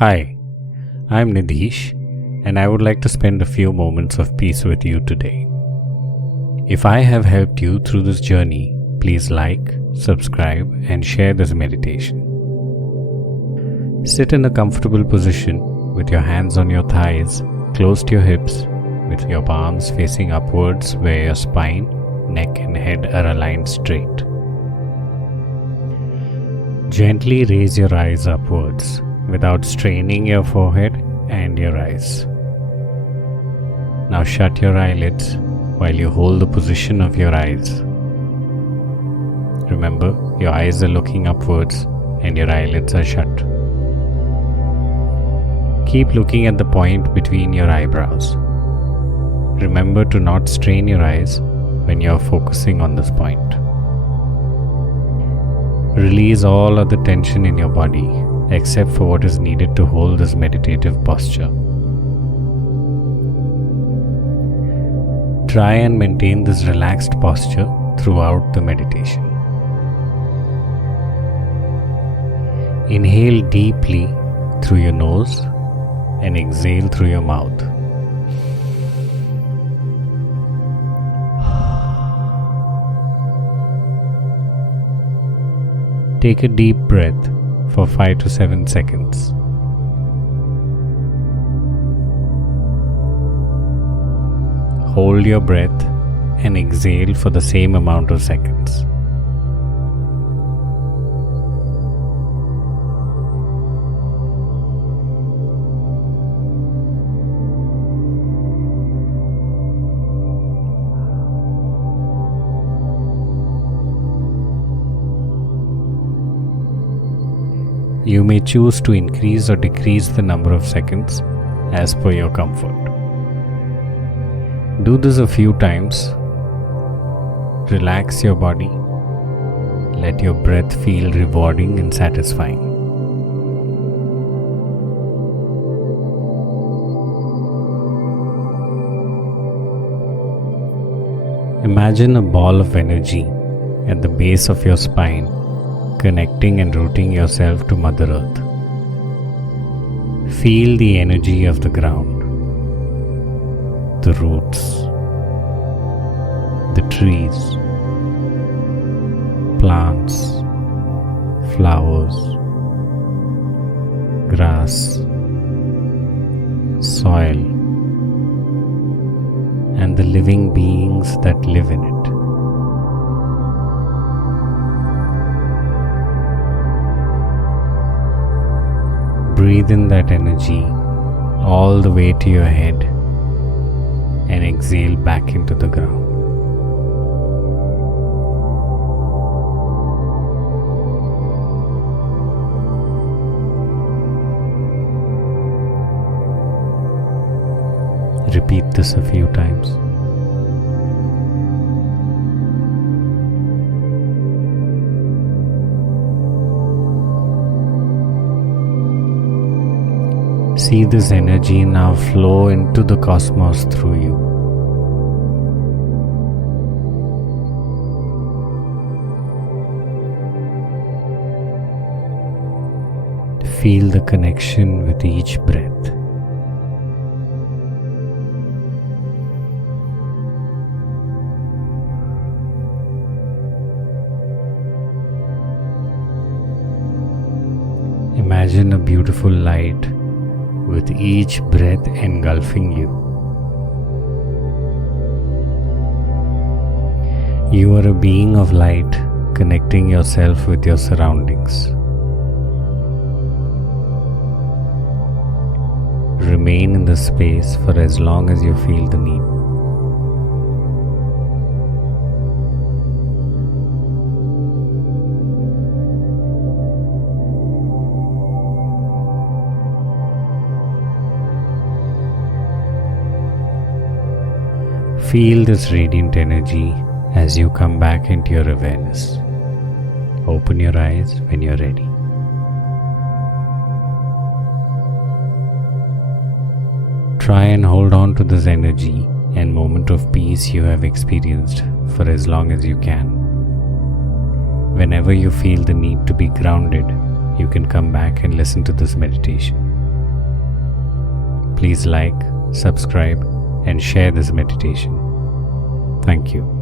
Hi, I'm Nidhish, and I would like to spend a few moments of peace with you today. If I have helped you through this journey, please like, subscribe, and share this meditation. Sit in a comfortable position with your hands on your thighs, close to your hips, with your palms facing upwards where your spine, neck, and head are aligned straight. Gently raise your eyes upwards without straining your forehead and your eyes. Now shut your eyelids while you hold the position of your eyes. Remember, your eyes are looking upwards and your eyelids are shut. Keep looking at the point between your eyebrows. Remember to not strain your eyes when you are focusing on this point. Release all other tension in your body except for what is needed to hold this meditative posture. Try and maintain this relaxed posture throughout the meditation. Inhale deeply through your nose and exhale through your mouth. Take a deep breath for 5 to 7 seconds. Hold your breath and exhale for the same amount of seconds. You may choose to increase or decrease the number of seconds as per your comfort. Do this a few times. Relax your body. Let your breath feel rewarding and satisfying. Imagine a ball of energy at the base of your spine, connecting and rooting yourself to Mother Earth. Feel the energy of the ground, the roots, the trees, plants, flowers, grass, soil, and the living beings that live in it. Breathe in that energy all the way to your head and exhale back into the ground. Repeat this a few times. See this energy now flow into the cosmos through you. Feel the connection with each breath. Imagine a beautiful light with each breath engulfing you. You are a being of light, connecting yourself with your surroundings. Remain in this space for as long as you feel the need. Feel this radiant energy as you come back into your awareness. Open your eyes when you're ready. Try and hold on to this energy and moment of peace you have experienced for as long as you can. Whenever you feel the need to be grounded, you can come back and listen to this meditation. please like, subscribe, and share this meditation. Thank you.